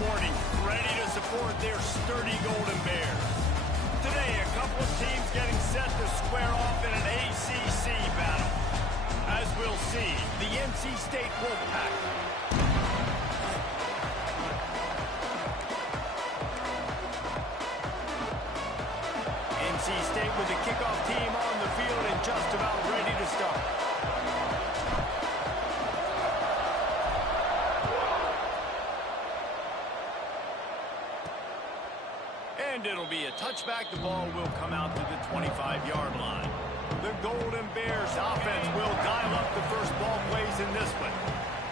morning, ready to support their sturdy Golden Bears. Today, a couple of teams getting set to square off in an ACC battle. As we'll see, the NC State Wolfpack. NC State with the kickoff team on the field and just about ready to start. And it'll be a touchback. The ball will come out to the 25-yard line. The Golden Bears offense will dial up the first ball plays in this one.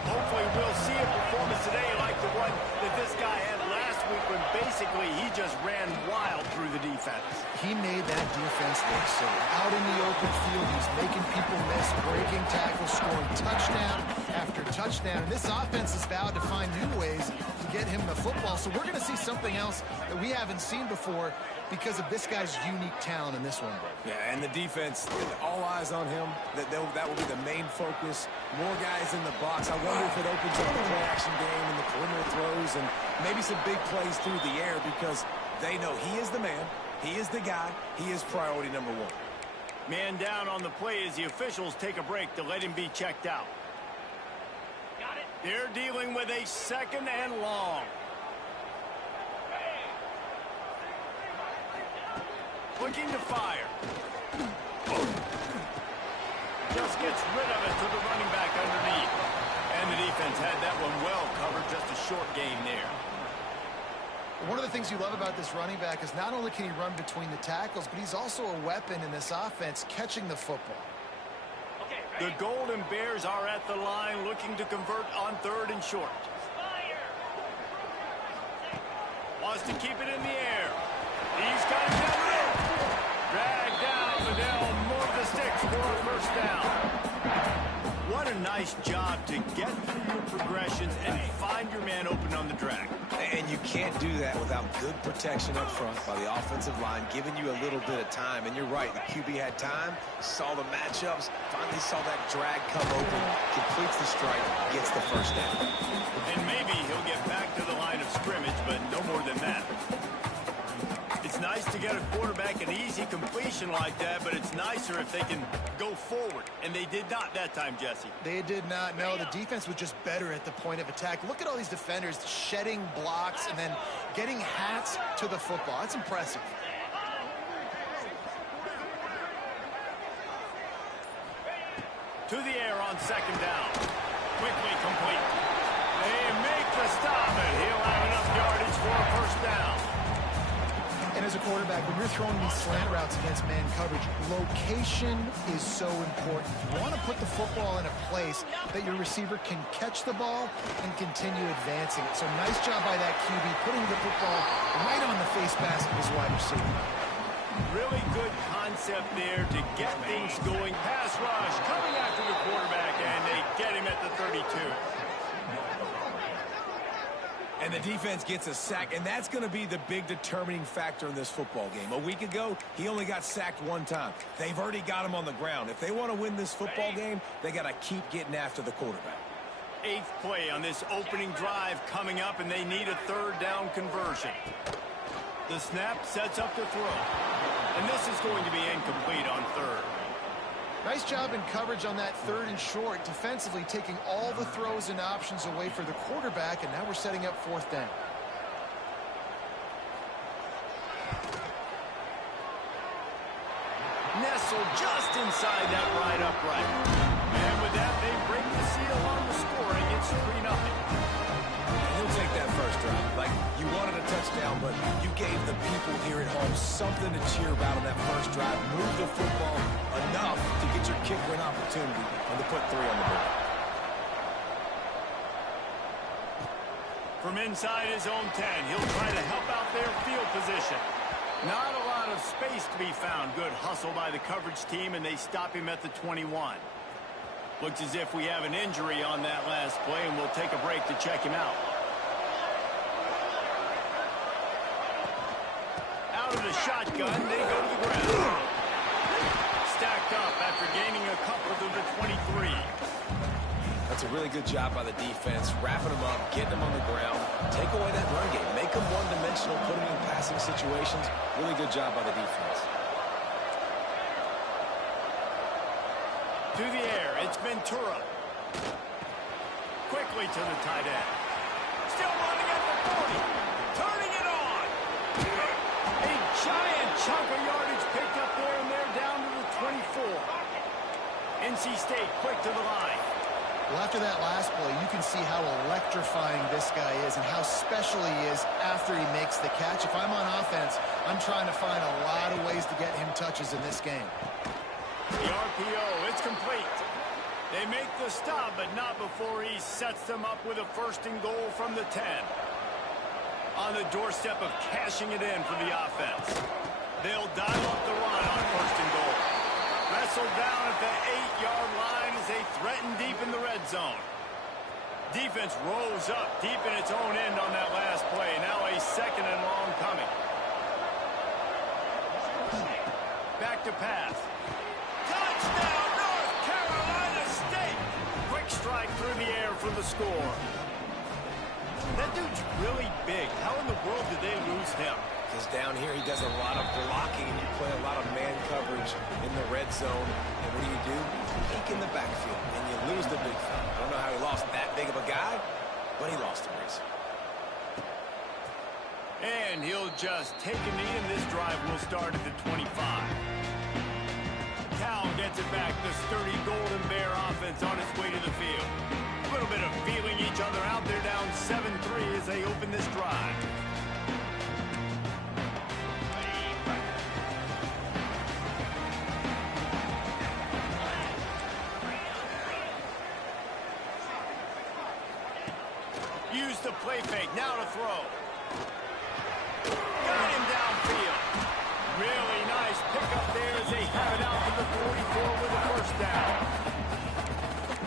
Hopefully we'll see a performance today like the one that this guy had last week when basically he just ran wild through the defense. He made that defense look silly. Out in the open field, he's making people miss, breaking tackles, scoring touchdown after touchdown. And this offense is vowed to find new ways to get him the football. So we're going to see something else that we haven't seen before because of this guy's unique talent in this one. Yeah, and the defense, all eyes on him. That will be the main focus. More guys in the box. I wonder if it opens up the play-action game and the perimeter throws and maybe some big plays through the air because they know he is the man, he is the guy, he is priority number one. Man down on the play as the officials take a break to let him be checked out. Got it. They're dealing with a second and long. Looking to fire. Just gets rid of it to the running back underneath. And the defense had that one well covered, just a short gain there. One of the things you love about this running back is not only can he run between the tackles, but he's also a weapon in this offense catching the football. The Golden Bears are at the line looking to convert on third and short. Wants to keep it in the air. He's got it down the road. Dragged down, but they'll move the sticks for a first down. What a nice job to get through your progressions and find your man open on the drag. And you can't do that without good protection up front by the offensive line, giving you a little bit of time. And you're right, the QB had time, saw the matchups, finally saw that drag come open, completes the strike, gets the first down. And maybe he'll get back to the line of scrimmage, but no more than that. It's nice to get a quarterback an easy completion like that, but it's nicer if they can go forward. And they did not that time, Jesse. They did not. No, the defense was just better at the point of attack. Look at all these defenders shedding blocks and then getting hats to the football. That's impressive. To the air on second down. Quickly complete. They make the stop, and he'll have enough yardage for a first down. And as a quarterback, when you're throwing these slant routes against man coverage, location is so important. You want to put the football in a place that your receiver can catch the ball and continue advancing it. So nice job by that QB, putting the football right on the face mask of his wide receiver. Really good concept there to get things going. Pass rush coming after the quarterback, and they get him at the 32. And the defense gets a sack, and that's going to be the big determining factor in this football game. A week ago, he only got sacked one time. They've already got him on the ground. If they want to win this football game, they got to keep getting after the quarterback. Eighth play on this opening drive coming up, and they need a third down conversion. The snap sets up the throw. And this is going to be incomplete on third. Nice job in coverage on that third and short, defensively taking all the throws and options away for the quarterback, and now we're setting up fourth down. Nestled just inside that right upright. And with that, they break the seal on the scoring. It's 3-0. He'll take that first drive. Like, you wanted a touchdown, but you gave the people here at home something to cheer about on that first drive. Move the football enough to get your kicker an opportunity and to put 3 on the board. From inside his own 10, he'll try to help out their field position. Not a lot of space to be found. Good hustle by the coverage team, and they stop him at the 21. Looks as if we have an injury on that last play, and we'll take a break to check him out. Out of the shotgun, they go to the ground. Stacked up after gaining a couple to the 23. A That's a really good job by the defense, wrapping them up, getting them on the ground, take away that run game, make them one-dimensional, put them in passing situations. Really good job by the defense. To the air, it's Ventura. Quickly to the tight end. Still running at the 40. Turning it on. A giant chunk of yardage picked up there, and they're down to the 24. NC State quick to the line. Well, after that last play, you can see how electrifying this guy is and how special he is after he makes the catch. If I'm on offense, I'm trying to find a lot of ways to get him touches in this game. The RPO, it's complete. They make the stop, but not before he sets them up with a first and goal from the 10. On the doorstep of cashing it in for the offense. They'll dial up the run on first and goal. Wrestled down at the 8-yard line as they threaten deep in the red zone. Defense rose up deep in its own end on that last play. Now a second and long coming. Back to pass. Touchdown, North Carolina State! Quick strike through the air for the score. That dude's really big. How in the world did they lose him? Because down here he does a lot of blocking, and you play a lot of man coverage in the red zone. And what do? Peek in the backfield, and you lose the big fella. I don't know how he lost that big of a guy, but he lost him, Reese. And he'll just take a knee, and this drive will start at the 25. Cal gets it back. The sturdy Golden Bear offense on its way to the field. A little bit of feeling each other out. They're down 7-3 as they open this drive. Use the play fake. Now to throw. Got him downfield. Really nice pickup there as they have it out to the 44 with a first down.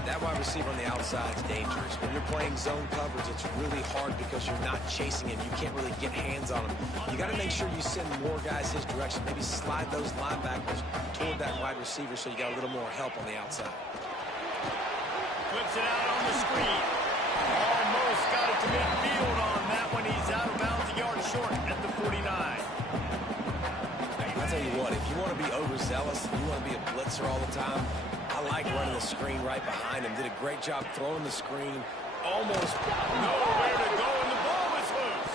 That wide receiver on the outside is dangerous. When you're playing zone coverage, it's really hard because you're not chasing him. You can't really get hands on him. You got to make sure you send more guys his direction. Maybe slide those linebackers toward that wide receiver so you got a little more help on the outside. Flips it out on the screen. Almost got it to midfield on that one. He's out of bounds, a yard short at the 49. I'll tell you what, if you want to be overzealous, you want to be a blitzer all the time, I like running the screen right behind him. Did a great job throwing the screen. Almost nowhere to go, and the ball is loose.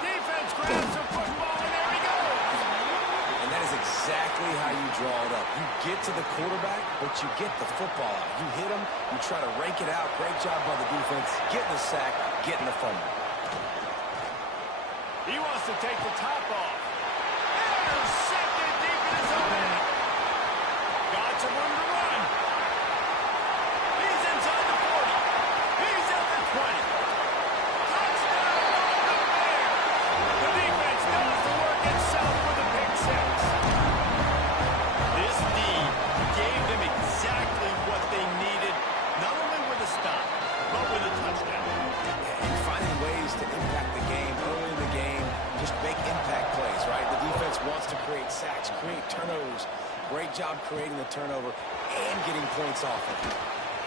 Defense grabs the football, and there he goes. And that is exactly how you draw it up. You get to the quarterback, but you get the football out. You hit him, you try to rake it out. Great job by the defense, getting the sack, getting the fumble. He wants to take the top off. Intercepted deep in his own end. Got some room to run. He's inside the 40. He's at the 20. Touchdown, Golden Bear. The defense does the work itself with a pick six. This D gave them exactly what they needed, not only with a stop, but with a touchdown. And finding ways to impact the game early in the game, just make impact plays, right? The defense wants to create sacks, create turnovers. Great job creating the turnover and getting points off of it.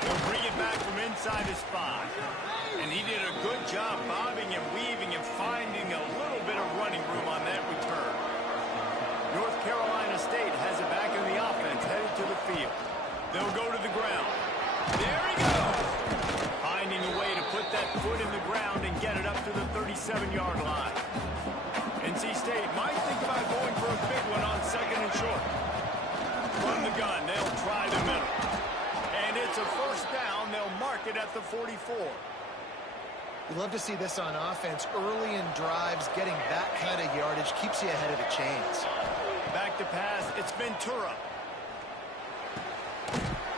He'll bring it back from inside his spot. And he did a good job bobbing and weaving and finding a little bit of running room on that return. North Carolina State has it back in the offense, headed to the field. They'll go to the ground. There he goes! Finding a way to put that foot in the ground and get it up to the 37-yard line. NC State might think about going for a big one on second and short. From the gun, they'll try the middle. And it's a first down. They'll mark it at the 44. You love to see this on offense. Early in drives, getting that kind of yardage keeps you ahead of the chains. Back to pass. It's Ventura.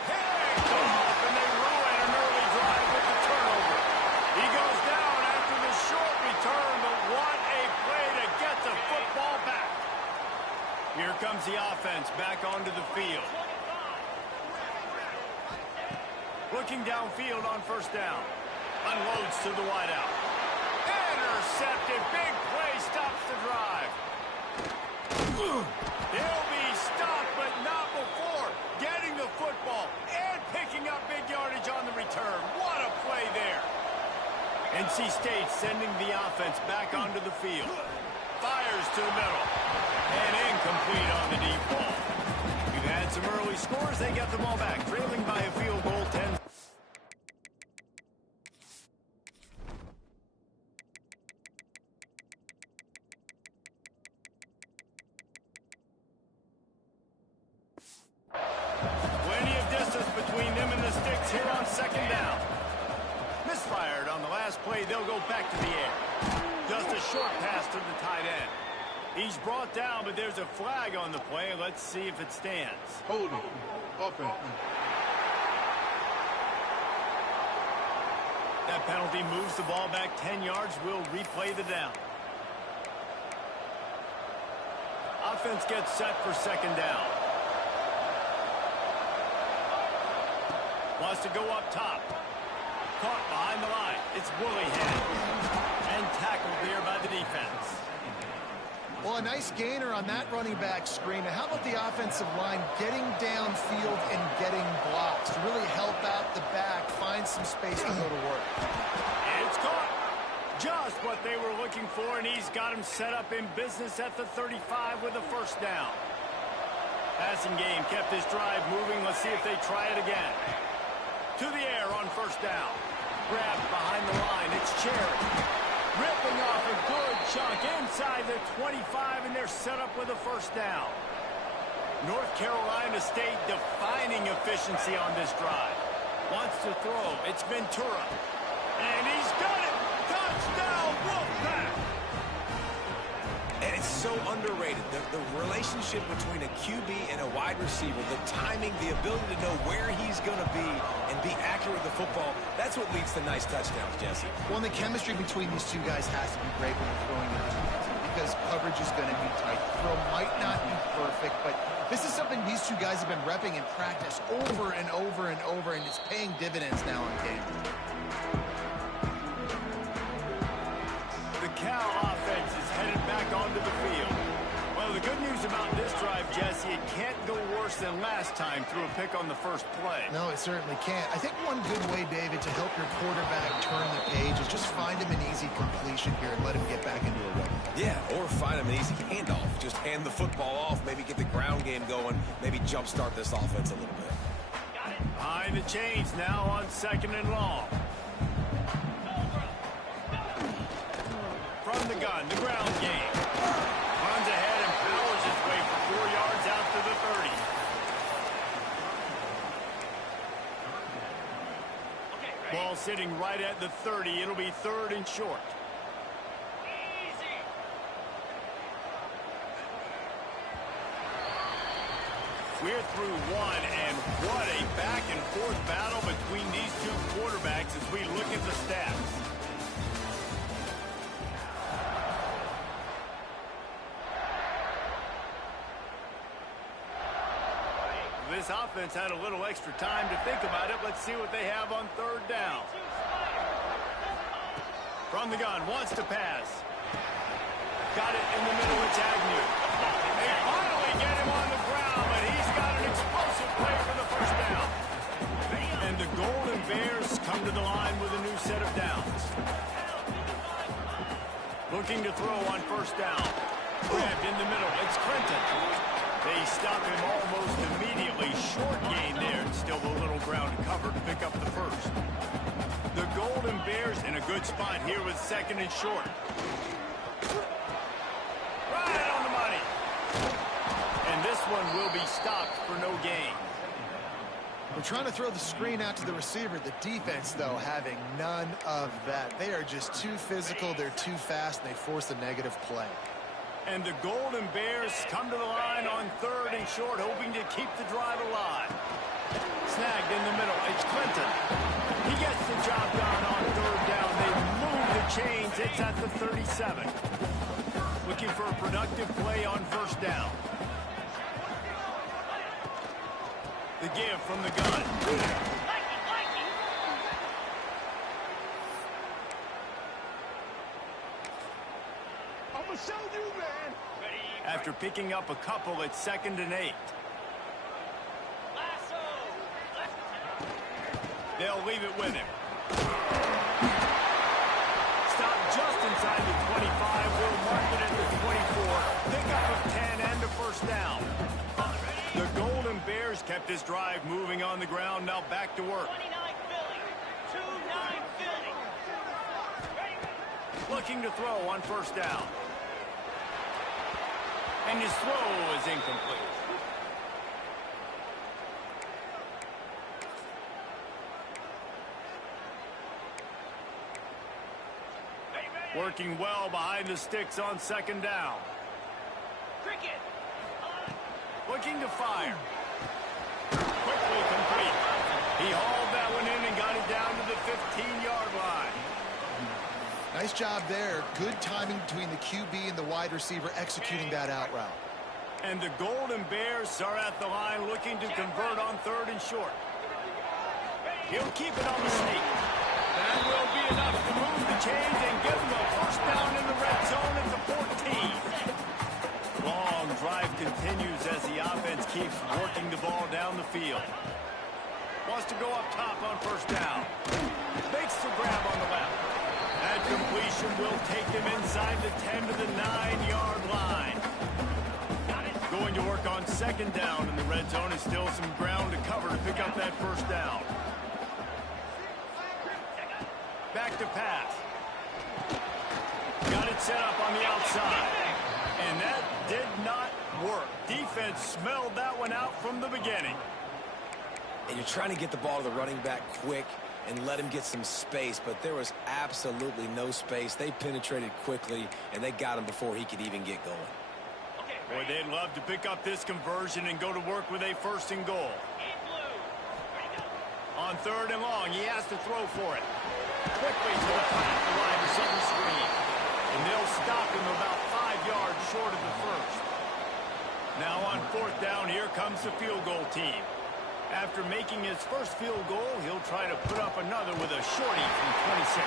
Hands off, and they ruin an early drive with the turnover. He goes down after the short return, but what a play to get the football back. Here comes the offense back onto the field. Looking downfield on first down. Unloads to the wideout. Intercepted. Big play stops the drive. They'll be stopped, but not before getting the football and picking up up big yardage on the return. What a play there. NC State sending the offense back onto the field. Fires to the middle. And incomplete on the deep ball. We've had some early scores. They get the ball back, trailing by a field goal, 10. Plenty of distance between them and the sticks here on second down. Misfired on the last play. They'll go back to the air. Just a short pass to the tight end. He's brought down, but there's a flag on the play. Let's see if it stands. Holding. Offense. That penalty moves the ball back 10 yards. We'll replay the down. Offense gets set for second down. Wants to go up top. Caught behind the line. It's Woollyhead. And tackled there by the defense. Well, a nice gainer on that running back screen. Now, how about the offensive line getting downfield and getting blocks to really help out the back, find some space to go to work? It's caught. Just what they were looking for, and he's got him set up in business at the 35 with a first down. Passing game kept this drive moving. Let's see if they try it again. To the air on first down. Grabbed behind the line. It's Cherry. Ripping off a good chunk inside the 25, and they're set up with a first down. North Carolina State defining efficiency on this drive. Wants to throw. It's Ventura. And he's got it. Touchdown, Wolfpack. And it's so underrated. The relationship between a QB and a wide receiver, the timing, the ability to know where he's going to be and be accurate with the football, that's what leads to nice touchdowns, Jesse. Well, and the chemistry between these two guys has to be great when they're throwing it because coverage is going to be tight. The throw might not be perfect, but this is something these two guys have been repping in practice over and over and over, and it's paying dividends now on game. The Cal offense is headed back onto the field. Well, the good news about this drive, Jesse, it can't go worse than last time through a pick on the first play. No, it certainly can't. I think one good way, David, to help your quarterback turn the page is just find him an easy completion here and let him get back into a rhythm. Yeah, or find him an easy handoff. Just hand the football off, maybe get the ground game going, maybe jumpstart this offense a little bit. Behind the chains now on second and long. From the gun, the ground game. Runs ahead and powers his way for 4 yards out to the 30. Ball sitting right at the 30. It'll be third and short. We're through one, and what a back-and-forth battle between these two quarterbacks as we look at the stats. This offense had a little extra time to think about it. Let's see what they have on third down. From the gun, wants to pass. Got it in the middle, it's Agnew. They finally get him on the ground, but he's got an explosive play for the first down. And the Golden Bears come to the line with a new set of downs. Looking to throw on first down. Grabbed in the middle, it's Clinton. They stop him almost immediately. Short gain there, and still a little ground to cover to pick up the first. The Golden Bears in a good spot here with second and short. Right on the money. And this one will be stopped for no gain. We're trying to throw the screen out to the receiver. The defense, though, having none of that. They are just too physical, they're too fast, and they force a negative play. And the Golden Bears come to the line on third and short, hoping to keep the drive alive. Snagged in the middle. It's Clinton. He gets the job done on third down. They move the chains. It's at the 37. Looking for a productive play on first down. The give from the gun. After picking up a couple, it's second and 8. They'll leave it with him. Stop just inside the 25. Will mark it at the 24. Pickup of 10 and a first down. The Golden Bears kept this drive moving on the ground. Now back to work. 29 Philly. 2-9 Philly. Looking to throw on first down. And his throw is incomplete. Working well behind the sticks on second down. Cricket. Looking to fire. Quickly complete. He hauled that one in and got it down to the 15-yard line. Nice job there. Good timing between the QB and the wide receiver executing that out route. And the Golden Bears are at the line looking to convert on third and short. He'll keep it on the sneak. That will be enough to move the chains and give them a first down in the red zone at the 14. Long drive continues as the offense keeps working the ball down the field. Wants to go up top on first down. Makes the grab on the left. That completion will take them inside the 10 to the 9-yard line. Going to work on second down in the red zone. Is still some ground to cover to pick up that first down. Back to pass. Got it set up on the outside. And that did not work. Defense smelled that one out from the beginning. And you're trying to get the ball to the running back quick and let him get some space, but there was absolutely no space. They penetrated quickly, and they got him before he could even get going. Boy, they'd love to pick up this conversion and go to work with a first and goal. On third and long, he has to throw for it. Quickly to the flat, the wide receiver screen. And they'll stop him about 5 yards short of the first. Now on fourth down, here comes the field goal team. After making his first field goal, he'll try to put up another with a shorty from 26.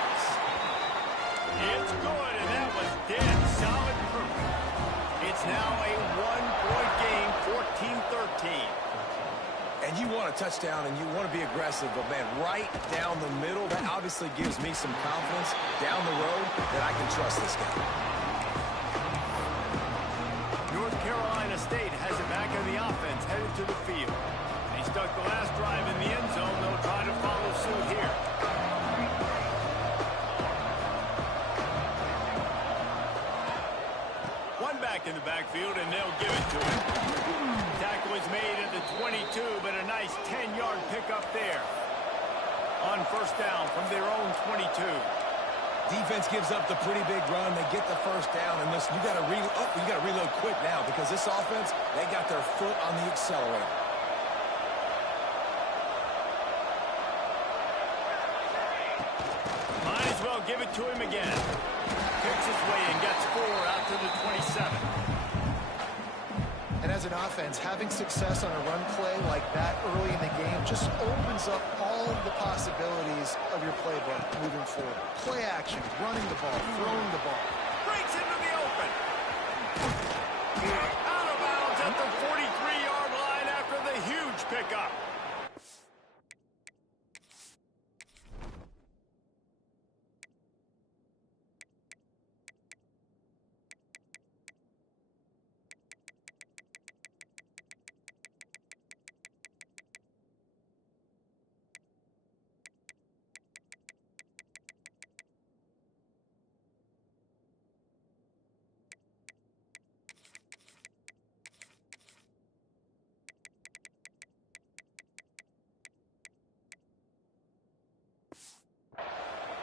It's good, and that was dead solid proof. It's now a one-point game, 14-13. And you want a touchdown, and you want to be aggressive, but, man, right down the middle, that obviously gives me some confidence down the road that I can trust this guy. North Carolina State has it back in the offense, headed to the field. They stuck the last drive in the end zone. They'll try to follow suit here. One back in the backfield, and they'll give it to him. Tackle is made at the 22, but a nice 10-yard pickup there. On first down from their own 22. Defense gives up the pretty big run. They get the first down, and listen, you got to reload quick now because this offense, they got their foot on the accelerator. Might as well give it to him again. Picks his way and gets 4 out to the 27. And as an offense, having success on a run play like that early in the game just opens up all of the possibilities of your playbook moving forward. Play action, running the ball, throwing the ball. Breaks into the open. Out of bounds at the 43-yard line after the huge pickup.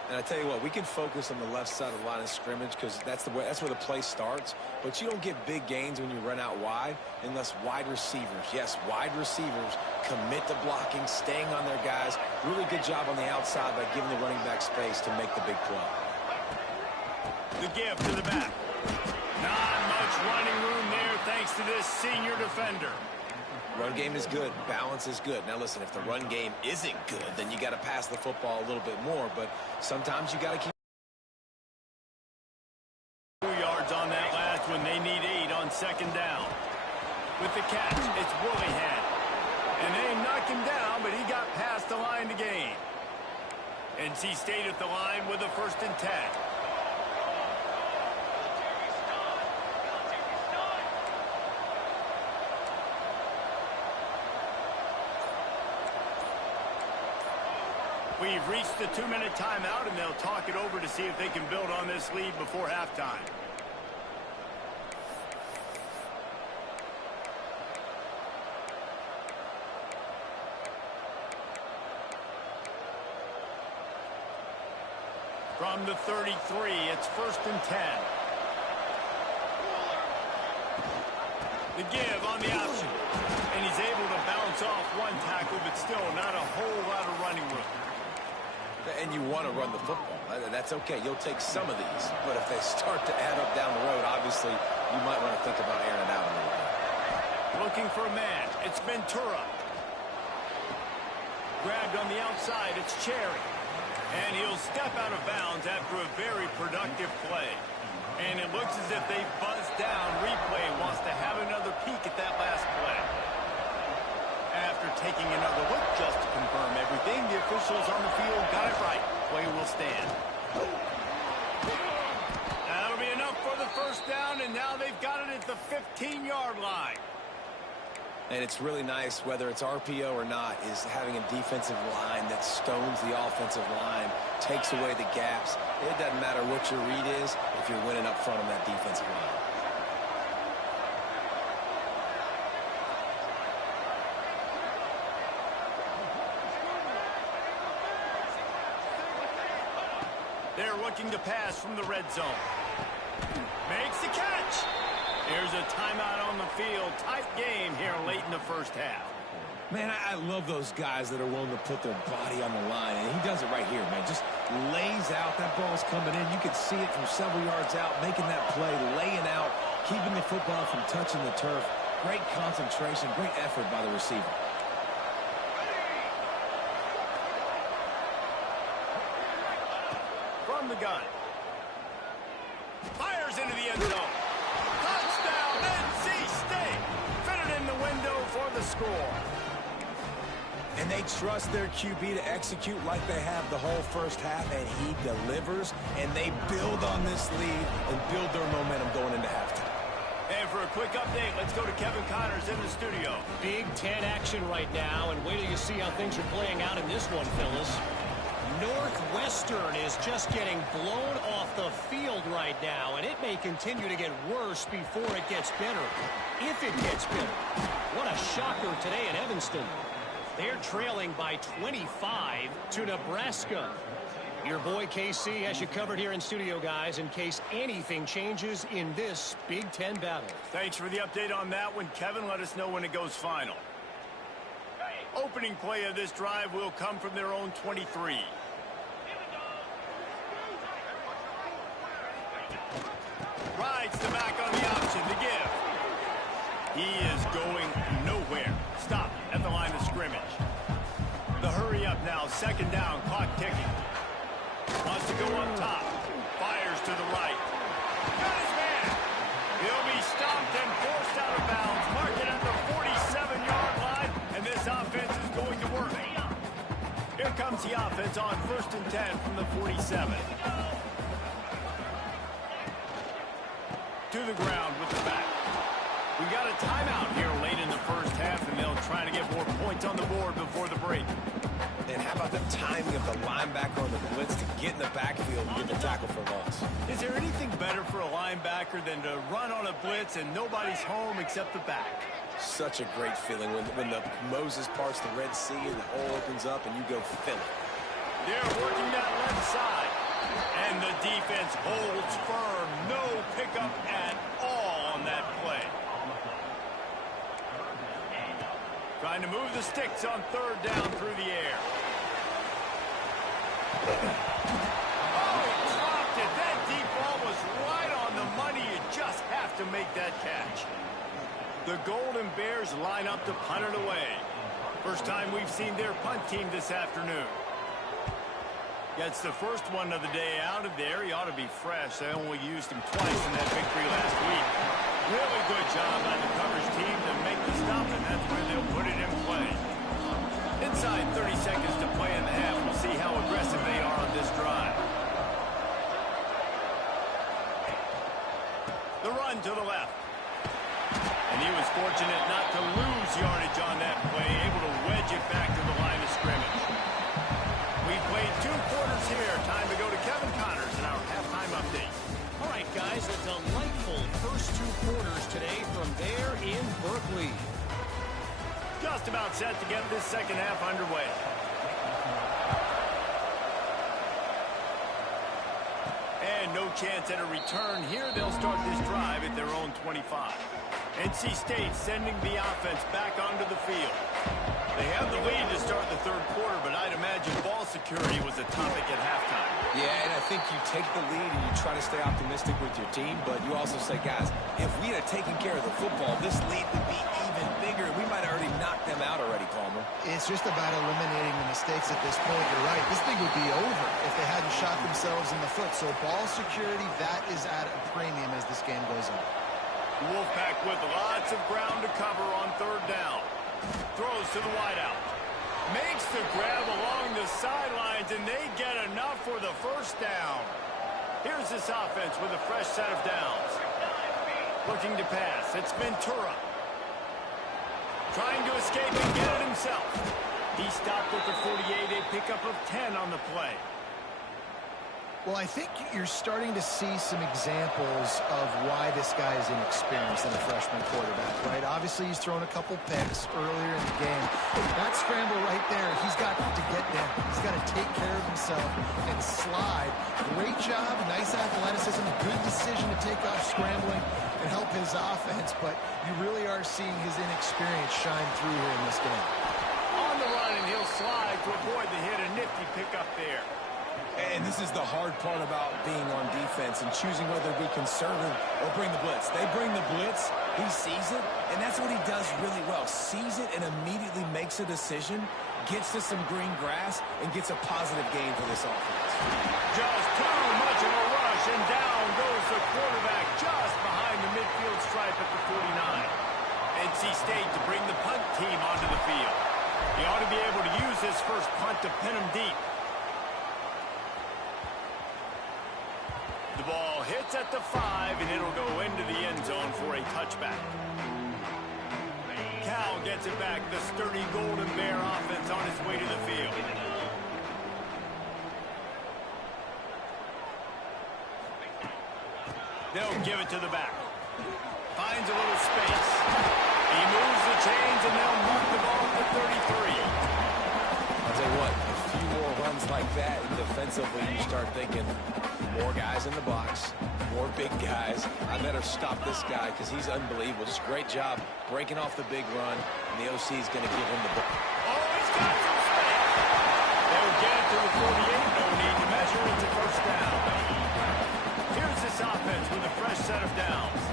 And I tell you what, we can focus on the left side of the line of scrimmage because that's where the play starts. But you don't get big gains when you run out wide unless wide receivers, yes, wide receivers commit to blocking, staying on their guys. Really good job on the outside by giving the running back space to make the big play. The give to the back. Not much running room there thanks to this senior defender. Run game is good. Balance is good. Now, listen, if the run game isn't good, then you got to pass the football a little bit more. But sometimes you got to keep 2 yards on that last one. They need 8 on second down. With the catch, it's Willingham. And they knock him down, but he got past the line to gain. NC State at the line with a 1st and 10. We've reached the 2-minute timeout, and they'll talk it over to see if they can build on this lead before halftime. From the 33, it's 1st and 10. The give on the option. And he's able to bounce off one tackle, but still not a whole lot of running room. And you want to run the football. That's okay. You'll take some of these. But if they start to add up down the road, obviously, you might want to think about airing it out a little bit. Looking for a man. It's Ventura. Grabbed on the outside. It's Cherry. And he'll step out of bounds after a very productive play. And it looks as if they buzzed down. Replay wants to have another peek at that last play. After taking another look just to confirm everything, the officials on the field got it right. Play will stand. That'll be enough for the 1st down, and now they've got it at the 15-yard line. And it's really nice, whether it's RPO or not, is having a defensive line that stones the offensive line, takes away the gaps. It doesn't matter what your read is if you're winning up front on that defensive line. They're looking to pass from the red zone. Makes the catch. Here's a timeout on the field. Tight game here late in the 1st half. Man, I love those guys that are willing to put their body on the line. And he does it right here, man. Just lays out. That ball's coming in. You can see it from several yards out, making that play, laying out, keeping the football from touching the turf. Great concentration, great effort by the receiver. From the gun. Fires into the end zone. Touchdown, NC State. Fitted in the window for the score. And they trust their QB to execute like they have the whole 1st half, and he delivers, and they build on this lead and build their momentum going into halftime. And for a quick update, let's go to Kevin Connors in the studio. Big Ten action right now, and wait till you see how things are playing out in this one, Phyllis. Northwestern is just getting blown off the field right now, and it may continue to get worse before it gets better. If it gets better. What a shocker today in Evanston. They're trailing by 25 to Nebraska. Your boy KC has you covered here in studio, guys, in case anything changes in this Big Ten battle. Thanks for the update on that one, Kevin. Let us know when it goes final. Opening play of this drive will come from their own 23. Rides the back on the option to give. He is going nowhere. Stop at the line of scrimmage. The hurry up now. 2nd down. Clock ticking. Wants to go up top. Fires to the right. Got his man. He'll be stopped and forced out of bounds. Mark it at the 47-yard line. And this offense is going to work. Here comes the offense on 1st and 10 from the 47. To the ground with the back. We got a timeout here late in the 1st half, and they'll try to get more points on the board before the break. And how about the timing of the linebacker on the blitz to get in the backfield and get the tackle for loss? Is there anything better for a linebacker than to run on a blitz and nobody's home except the back? Such a great feeling when the Moses parts the Red Sea and the hole opens up and you go fill it. They're working that left side. And the defense holds firm. No pickup at all on that play. Trying to move the sticks on 3rd down through the air. Oh, he dropped it. That deep ball was right on the money. You just have to make that catch. The Golden Bears line up to punt it away. First time we've seen their punt team this afternoon. Gets the first one of the day out of there. He ought to be fresh. They only used him twice in that victory last week. Really good job by the coverage team to make the stop, and that's where they'll put it in play. Inside Inside 30 seconds to play in the half. We'll see how aggressive they are on this drive. The run to the left. And he was fortunate not to lose yardage on that play, able to wedge it back to the line of scrimmage. We played 2 quarters here. Time to go to Kevin Connors in our halftime update. All right, guys, a delightful first 2 quarters today from there in Berkeley. Just about set to get this second half underway. And no chance at a return here. They'll start this drive at their own 25. NC State sending the offense back onto the field. They have the lead to start the third quarter, but I'd imagine ball security was a topic at halftime. Yeah, and I think you take the lead and you try to stay optimistic with your team, but you also say, guys, if we had taken care of the football, this lead would be even bigger. We might have already knocked them out already, Palmer. It's just about eliminating the mistakes at this point. You're right. This thing would be over if they hadn't shot themselves in the foot. So ball security, that is at a premium as this game goes on. Wolfpack with lots of ground to cover on third down. Throws to the wideout. Makes the grab along the sidelines, and they get enough for the first down. Here's this offense with a fresh set of downs. Looking to pass. It's Ventura. Trying to escape and get it himself. He stopped at the 48, a pickup of 10 on the play. Well, I think you're starting to see some examples of why this guy is inexperienced in a freshman quarterback, right? Obviously, he's thrown a couple picks earlier in the game. That scramble right there, he's got to get down. He's got to take care of himself and slide. Great job, nice athleticism, good decision to take off scrambling and help his offense, but you really are seeing his inexperience shine through here in this game. On the run, and he'll slide to avoid the hit. A nifty pickup there. And this is the hard part about being on defense and choosing whether to be conservative or bring the blitz. They bring the blitz, he sees it, and that's what he does really well. Sees it and immediately makes a decision, gets to some green grass, and gets a positive gain for this offense. Just too much of a rush, and down goes the quarterback just behind the midfield stripe at the 49. NC State to bring the punt team onto the field. He ought to be able to use this first punt to pin him deep. The ball hits at the 5, and it'll go into the end zone for a touchback. Cal gets it back. The sturdy Golden Bear offense on its way to the field. They'll give it to the back. Finds a little space. He moves the chains, and they'll move the ball to 33. I'll tell you what, a few more runs like that, and defensively you start thinking more guys in the box, more big guys. I better stop this guy because he's unbelievable. Just great job breaking off the big run, and the OC is going to give him the ball. Oh, he's got some space. They'll get it to the 48. No need to measure. It's a first down. Here's this offense with a fresh set of downs.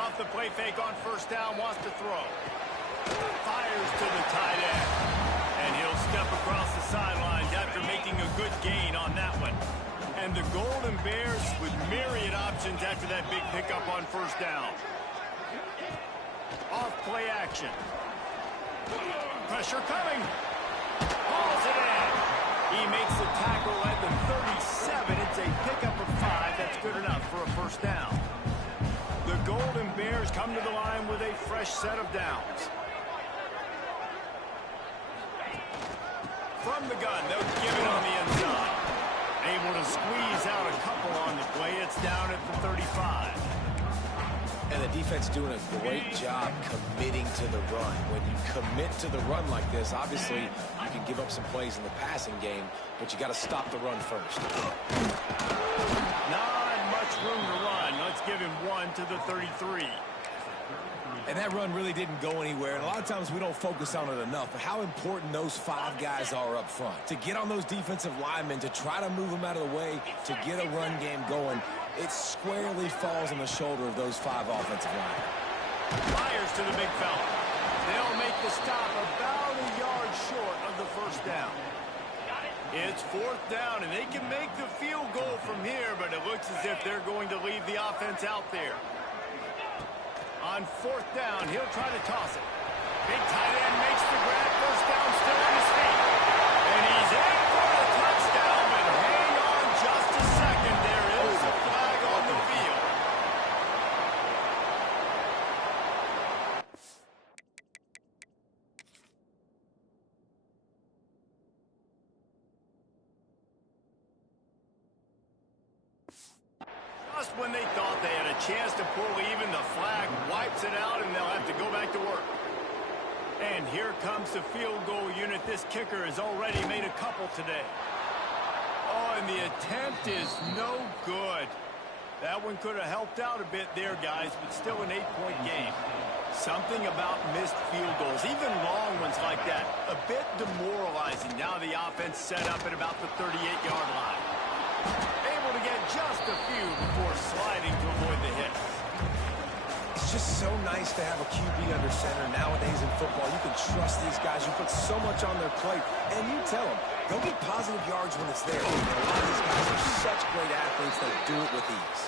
Off the play fake on first down, wants to throw. Fires to the tight end. And he'll step across the sidelines after making a good gain on that one. And the Golden Bears with myriad options after that big pickup on first down. Off play action. Pressure coming. Hauls it in. He makes the tackle at the 37. It's a pickup of 5. That's good enough for a first down. The Golden Bears come to the line with a fresh set of downs. From the gun, they'll give it on the inside. Able to squeeze out a couple on the play. It's down at the 35. And the defense doing a great job committing to the run. When you commit to the run like this, obviously you can give up some plays in the passing game, but you got to stop the run first. Not much room to run. Let's give him 1 to the 33. And that run really didn't go anywhere. And a lot of times we don't focus on it enough. But how important those 5 guys are up front. To get on those defensive linemen, to try to move them out of the way, to get a run game going, it squarely falls on the shoulder of those 5 offensive linemen. Fires to the big fella. They'll make the stop about a yard short of the first down. It's fourth down, and they can make the field goal from here, but it looks as if they're going to leave the offense out there. On fourth down, he'll try to toss it. Big tight end makes the grab, first down, still on his feet. And he's in for the touchdown, but hang on just a second. There is a flag on the field. Just when they thought they had a chance to pull even, the flag wipes it out, and they'll have to go back to work. And here comes the field goal unit. This kicker has already made a couple today. Oh, and the attempt is no good. That one could have helped out a bit there, guys, but still an 8-point game. Something about missed field goals, even long ones like that, a bit demoralizing. Now the offense set up at about the 38-yard line. Able to get just a few before sliding to avoid the hit. It's just so nice to have a QB under center nowadays in football. You can trust these guys. You put so much on their plate, and you tell them, go get positive yards when it's there. A lot of these guys are such great athletes that do it with ease.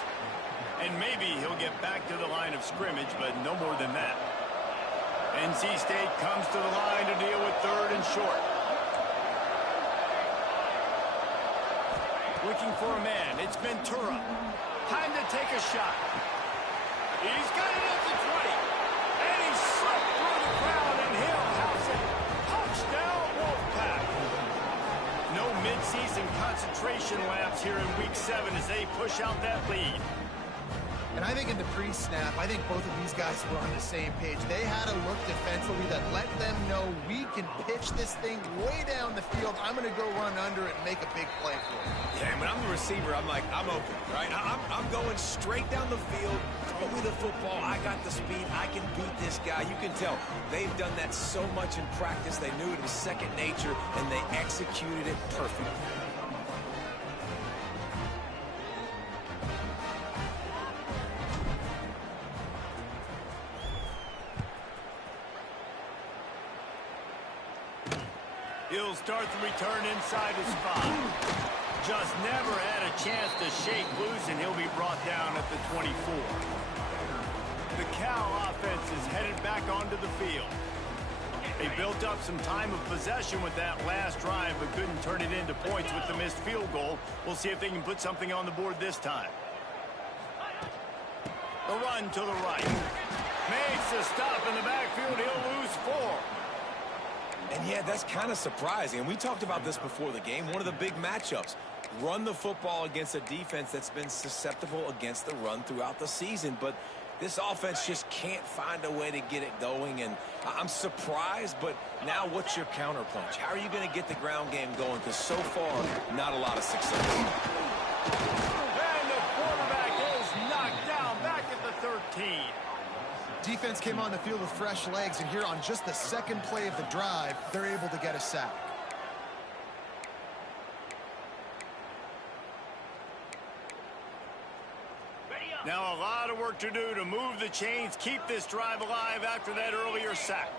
And maybe he'll get back to the line of scrimmage, but no more than that. NC State comes to the line to deal with third and short. Looking for a man. It's Ventura. Time to take a shot. He's got it at the 20. And he's slipped through the crowd, and he'll house it. Touchdown, Wolfpack. No midseason concentration lapse here in Week 7 as they push out that lead. And I think in the pre-snap, I think both of these guys were on the same page. They had a look defensively that let them know we can pitch this thing way down the field. I'm going to go run under it and make a big play for it. Yeah, and when I'm the receiver, I'm like, I'm open, right? I'm going straight down the field. Throw me the football. I got the speed. I can beat this guy. You can tell they've done that so much in practice. They knew it was second nature, and they executed it perfectly. He'll start the return inside his 5. Just never had a chance to shake loose, and he'll be brought down at the 24. The Cal offense is headed back onto the field. They built up some time of possession with that last drive, but couldn't turn it into points with the missed field goal. We'll see if they can put something on the board this time. The run to the right. Makes a stop in the backfield. He'll lose 4. And yeah, that's kind of surprising. And we talked about this before the game. One of the big matchups. Run the football against a defense that's been susceptible against the run throughout the season. But this offense just can't find a way to get it going. And I'm surprised, but now what's your counterpunch? How are you going to get the ground game going? Because so far, not a lot of success. And the quarterback is knocked down back at the 13. Defense came on the field with fresh legs, and here on just the second play of the drive, they're able to get a sack. Now a lot of work to do to move the chains, keep this drive alive after that earlier sack.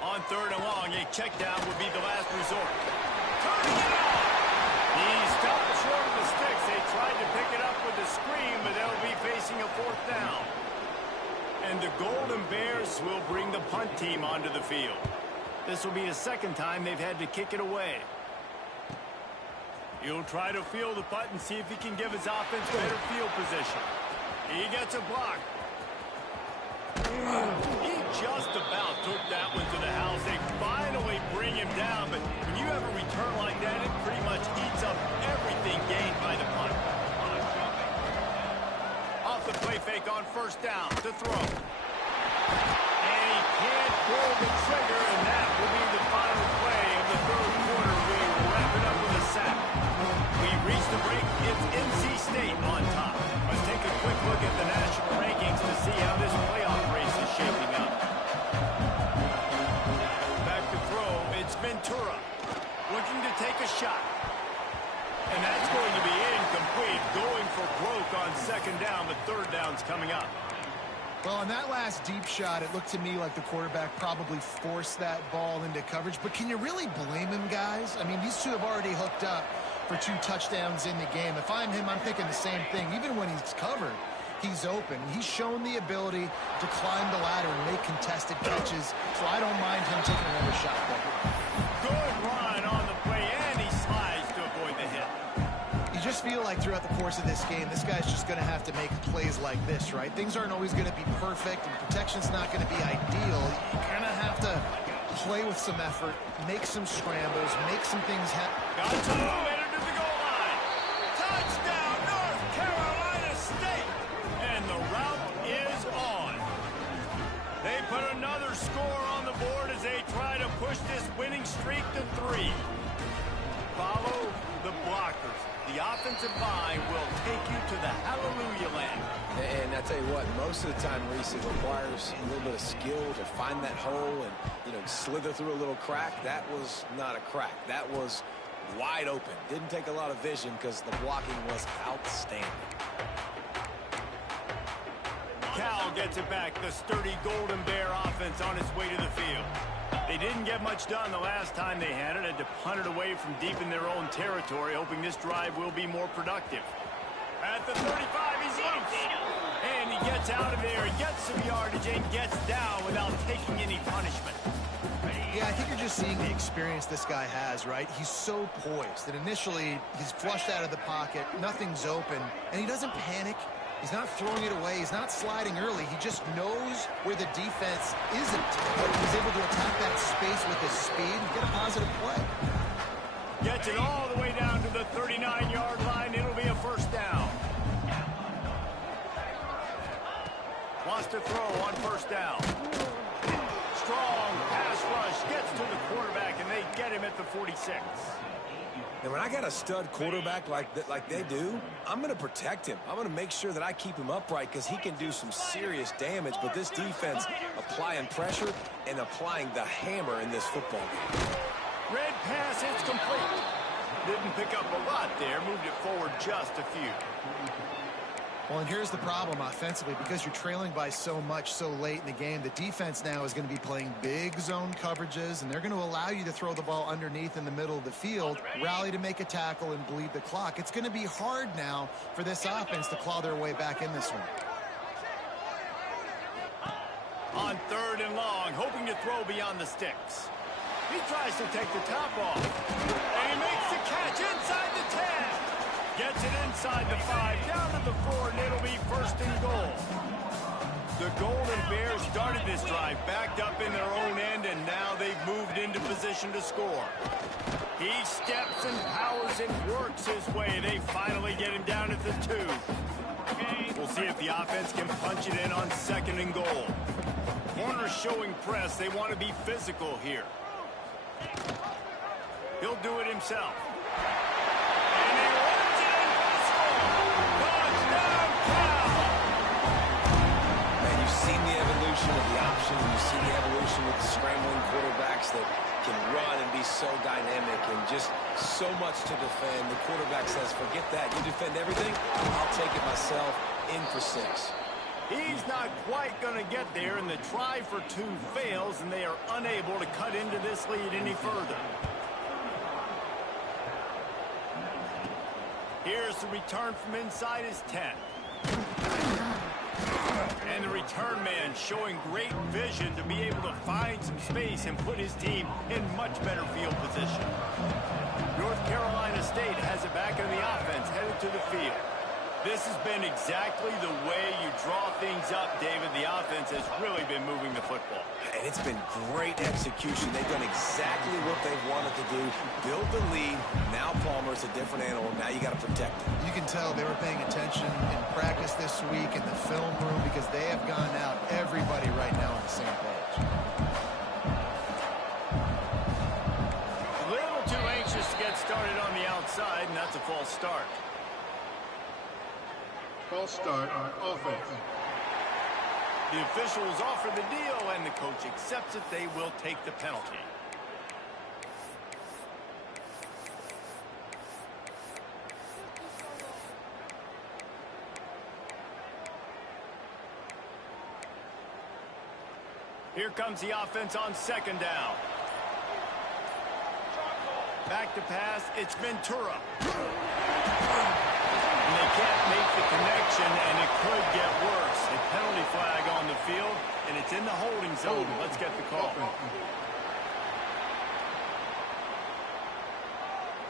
On third and long, a check down would be the last resort. Turning it on. He stopped short of the sticks. They tried to pick it up with a screen, but they'll be facing a 4th down. And the Golden Bears will bring the punt team onto the field. This will be the second time they've had to kick it away. He'll try to field the punt and see if he can give his offense better field position. He gets a block. He just about took that one to the house. They finally bring him down, but when you have a return like that, it pretty much eats up everything gained by the punt. Off the play fake on first down to throw. And he can't pull the trigger, and that will be the final play of the third quarter. We wrap it up with a sack. We reach the break. It's NC State on top. Let's take a quick look at the national rankings to see how this playoff race is shaping up. Back to throw. It's Ventura looking to take a shot. And that's going to be incomplete. Going for broke on second down, but third down's coming up. Well, on that last deep shot, it looked to me like the quarterback probably forced that ball into coverage. But can you really blame him, guys? I mean, these two have already hooked up for 2 touchdowns in the game. If I'm him, I'm thinking the same thing. Even when he's covered, he's open. He's shown the ability to climb the ladder and make contested catches, so I don't mind him taking another shot there. Good run on the play, and he slides to avoid the hit. You just feel like throughout the course of this game, this guy's just going to have to make plays like this, right? Things aren't always going to be perfect, and protection's not going to be ideal. You kind of have to play with some effort, make some scrambles, make some things happen. Got to move it into the goal line. Touchdown, North Carolina State. And the route is on. They put another score on the board as they try to push this winning streak to 3. Follow the blockers. The offensive line will take you to the hallelujah land. And I tell you what, most of the time, Reese, it requires a little bit of skill to find that hole and, slither through a little crack. That was not a crack. That was wide open. Didn't take a lot of vision because the blocking was outstanding. Cal gets it back. The sturdy Golden Bear offense on its way to the field. They didn't get much done the last time they had to punt it away from deep in their own territory, hoping this drive will be more productive. At the 35, he's loose. And he gets out of there, gets some yardage, and gets down without taking any punishment. Yeah, I think you're just seeing the experience this guy has, right? He's so poised that initially he's flushed out of the pocket, nothing's open, and he doesn't panic. He's not throwing it away. He's not sliding early. He just knows where the defense isn't. But he's able to attack that space with his speed and get a positive play. Gets it all the way down to the 39-yard line. It'll be a first down. Wants to throw on first down. Strong pass rush. Gets to the quarterback, and they get him at the 46. And when I got a stud quarterback like they do, I'm going to protect him. I'm going to make sure that I keep him upright because he can do some serious damage. But this defense applying pressure and applying the hammer in this football game. Red pass, it's complete. Didn't pick up a lot there. Moved it forward just a few. Well, and here's the problem offensively. Because you're trailing by so much so late in the game, the defense now is going to be playing big zone coverages, and they're going to allow you to throw the ball underneath in the middle of the field, rally to make a tackle, and bleed the clock. It's going to be hard now for this offense to claw their way back in this one. On 3rd and long, hoping to throw beyond the sticks. He tries to take the top off. And he makes the catch inside the 10. Gets it inside the 5, down to the 4, and it'll be 1st and goal. The Golden Bears started this drive backed up in their own end, and now they've moved into position to score. He steps and powers and works his way. They finally get him down at the 2. We'll see if the offense can punch it in on 2nd and goal. Corners showing press. They want to be physical here. He'll do it himself. And he runs it in for the score. Touchdown, Cal! Man, you've seen the evolution of the option. You've seen the evolution with the scrambling quarterbacks that can run and be so dynamic and just so much to defend. The quarterback says, forget that. You defend everything, I'll take it myself. In for 6. He's not quite going to get there, and the try for 2 fails, and they are unable to cut into this lead any further. Here's the return from inside his 10. And the return man showing great vision to be able to find some space and put his team in much better field position. North Carolina State has it back on the offense, headed to the field. This has been exactly the way you draw things up, David. The offense has really been moving the football. And it's been great execution. They've done exactly what they've wanted to do. Build the lead. Now Palmer's a different animal. Now you got to protect him. You can tell they were paying attention in practice this week in the film room because they have gone out, everybody right now on the same page. A little too anxious to get started on the outside, and that's a false start. False start on offense. The officials offer the deal, and the coach accepts it. They will take the penalty. Here comes the offense on 2nd down. Back to pass. It's Ventura. And they can't make the connection, and it could get worse. A penalty flag on the field, and it's in the holding zone. Let's get the call.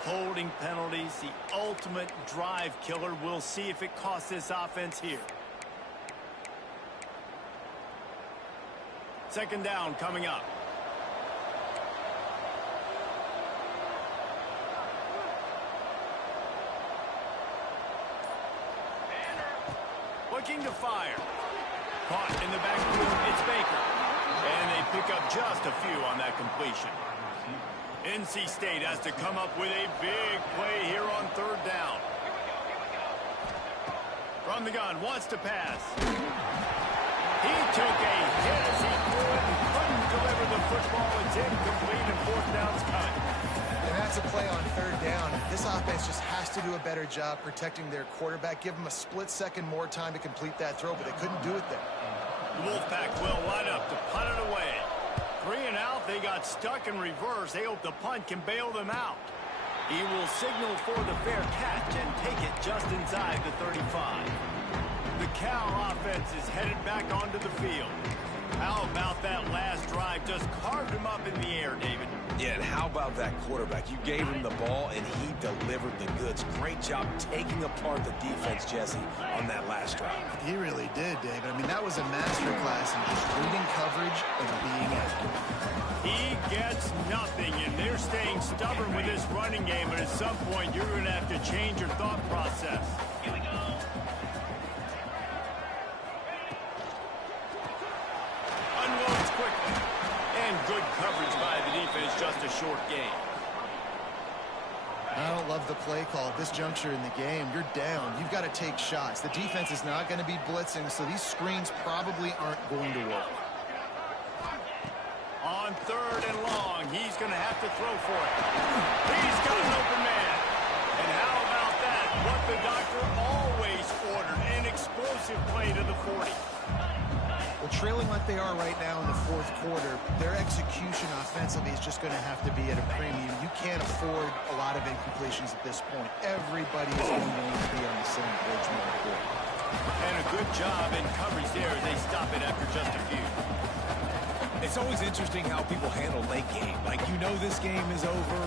Holding penalties, the ultimate drive killer. We'll see if it costs this offense here. Second down coming up. Looking to fire. Caught in the backfield, it's Baker. And they pick up just a few on that completion. NC State has to come up with a big play here on third down. From the gun, wants to pass. He took a hit as he threw it and couldn't deliver the football. It's incomplete and fourth down's cut. And that's a play on third down. This offense just has to do a better job protecting their quarterback. Give them a split second more time to complete that throw, but they couldn't do it there. The Wolfpack will line up to punt it away. 3 and out, they got stuck in reverse. They hope the punt can bail them out. He will signal for the fair catch and take it just inside the 35. The Cal offense is headed back onto the field. How about that last drive? Just carved him up in the air, David. Yeah, and how about that quarterback? You gave him the ball, and he delivered the goods. Great job taking apart the defense, Jesse, on that last drive. He really did, David. I mean, that was a masterclass in just reading coverage and being accurate. He gets nothing, and they're staying stubborn with this running game, but at some point, you're going to have to change your thought process. Here we go. Unloads quickly. And good coverage by the defense, just a short gain. I don't love the play call at this juncture in the game. You're down. You've got to take shots. The defense is not going to be blitzing, so these screens probably aren't going to work. On third and long, he's going to have to throw for it. He's got an open man. And how about that? What the doctor always ordered, an explosive play to the 40. Well, trailing like they are right now in the fourth quarter, their execution offensively is just going to have to be at a premium. You can't afford a lot of incompletions at this point. Everybody is going to be on the same page moving forward. And a good job in coverage there as they stop it after just a few. It's always interesting how people handle late game. Like, you know this game is over.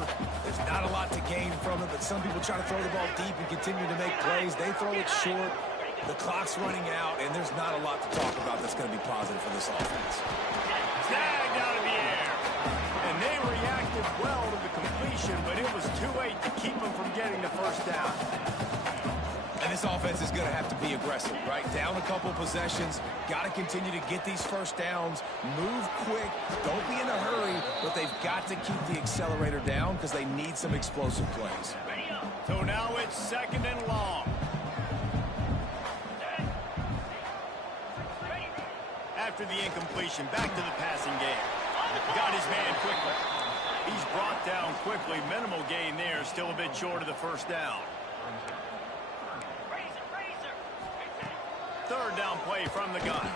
There's not a lot to gain from it, but some people try to throw the ball deep and continue to make plays. They throw it short. The clock's running out, and there's not a lot to talk about that's going to be positive for this offense. Snagged out of the air. And they reacted well to the completion, but it was too late to keep them from getting the first down. And this offense is going to have to be aggressive, right? Down a couple possessions. Got to continue to get these first downs. Move quick. Don't be in a hurry, but they've got to keep the accelerator down because they need some explosive plays. So now it's second and long. After the incompletion, back to the passing game. Got his man quickly. He's brought down quickly. Minimal gain there, still a bit short of the first down. Third down play from the gun.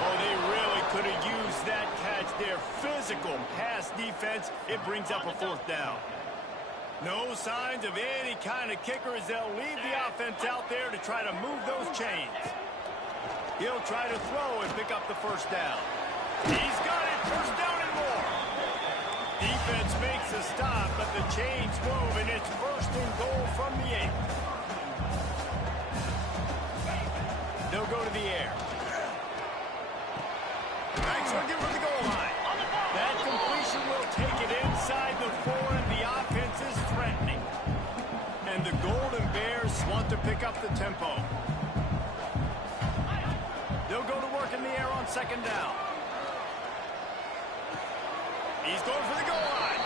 Oh, they really could have used that catch there. Physical pass defense. It brings up a fourth down. No signs of any kind of kicker as they'll leave the offense out there to try to move those chains. He'll try to throw and pick up the first down. He's got it. First down and more. Defense makes a stop, but the chains move, and it's first and goal from the 8. They'll go to the air. Max looking for the goal line. That completion will take it inside the 4, and the offense is threatening. And the Golden Bears want to pick up the tempo. They'll go to work in the air on second down. He's going for the goal line.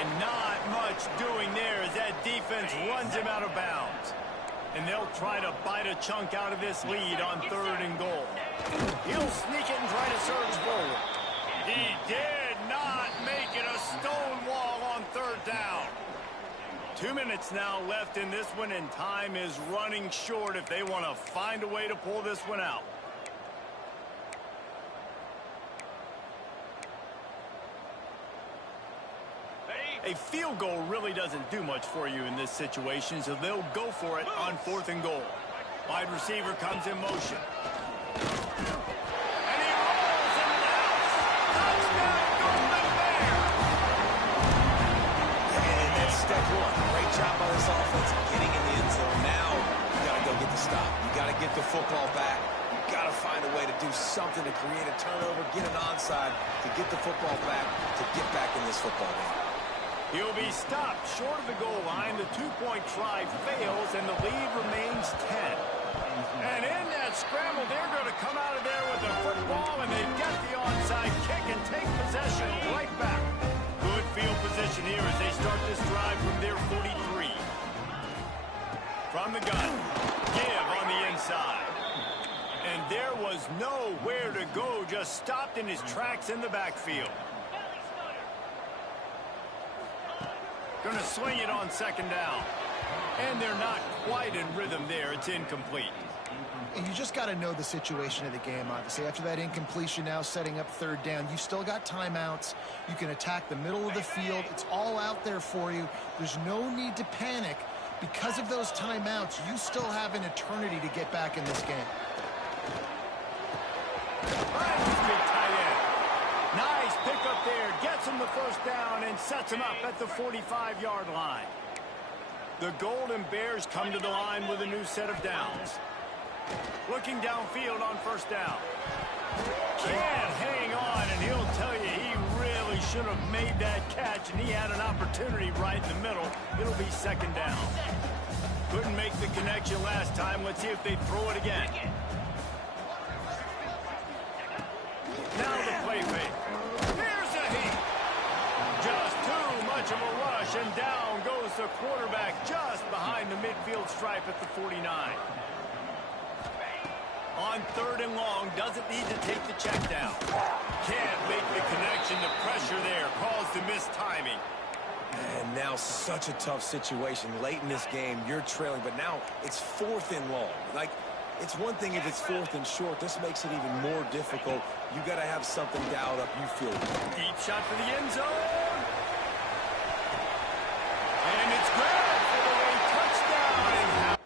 And not much doing there as that defense runs him out of bounds. And they'll try to bite a chunk out of this lead on third and goal. He'll sneak it and try to surge forward. He did not make it a stone wall on third down. 2 minutes now left in this one, and time is running short if they want to find a way to pull this one out. A field goal really doesn't do much for you in this situation, so they'll go for it on 4th and goal. Wide receiver comes in motion. And he rolls into the house. Touchdown, Golden Bear! And that's step one. Great job by this offense getting in the end zone. Now you got to go get the stop. You got to get the football back. You got to find a way to do something to create a turnover, get an onside, to get the football back, to get back in this football game. He'll be stopped short of the goal line. The two-point try fails, and the lead remains 10. And in that scramble, they're going to come out of there with the football, and they get the onside kick and take possession right back. Good field position here as they start this drive from their 43. From the gun, give on the inside. And there was nowhere to go, just stopped in his tracks in the backfield. Going to swing it on 2nd down. And they're not quite in rhythm there. It's incomplete. And you just got to know the situation of the game, obviously. After that incompletion, now setting up 3rd down, you still got timeouts. You can attack the middle of the field. It's all out there for you. There's no need to panic. Because of those timeouts, you still have an eternity to get back in this game. Nice pickup there. Gets him the 1st down and sets him up at the 45-yard line. The Golden Bears come to the line with a new set of downs. Looking downfield on 1st down. Can't hang on, and he'll tell you he really should have made that catch, and he had an opportunity right in the middle. It'll be 2nd down. Couldn't make the connection last time. Let's see if they throw it again. Now the play fake. Here's a heat. Just too much of a rush, and down goes the quarterback just behind the midfield stripe at the 49. On 3rd and long, doesn't need to take the check down. Can't make the connection. The pressure there caused the missed timing. And now such a tough situation. Late in this game, you're trailing, but now it's 4th and long. Like, it's one thing if it's 4th and short. This makes it even more difficult. You got to have something dialed up. You feel it. Deep shot for the end zone. And it's grabbed for the late touchdown.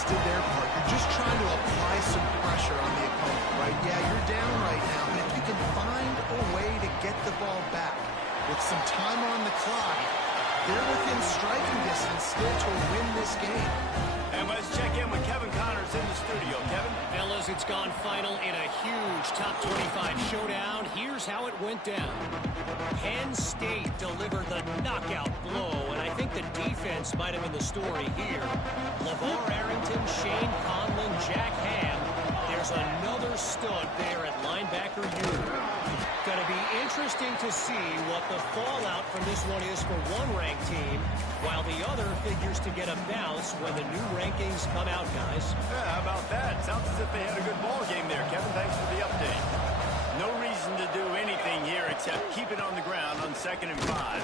Did their part. You're just trying to apply some pressure on the opponent, right? Yeah, you're down right now, but if you can find a way to get the ball back with some time on the clock, they're within striking distance still to win this game. And let's check in with Kevin Connors in the studio. Kevin? Fellas, it's gone final in a huge top 25 showdown. Here's how it went down. Penn State delivered the knockout blow, and I think the defense might have been the story here. LeVar Arrington, Shane Conlon, Jack Ham. There's another stud there at linebacker unit. Going to be interesting to see what the fallout from this one is for one ranked team, while the other figures to get a bounce when the new rankings come out, guys. Yeah, how about that? Sounds as if they had a good ball game there, Kevin. Thanks for the update. No reason to do anything here except keep it on the ground on 2nd and 5.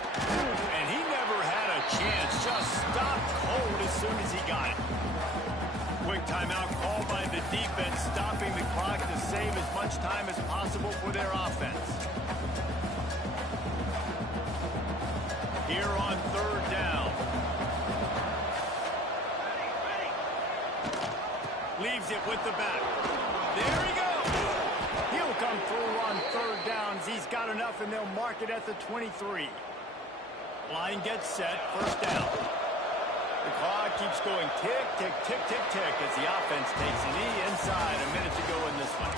And he never had a chance. Just stopped cold as soon as he got it. Quick timeout called by the defense, stopping the clock to save as much time as possible for their offense. Here on 3rd down. Leaves it with the back. There he goes. He'll come through on 3rd downs. He's got enough, and they'll mark it at the 23. Line gets set. 1st down. The clock keeps going tick, tick, tick, tick, tick as the offense takes a knee inside. A minute to go in this one.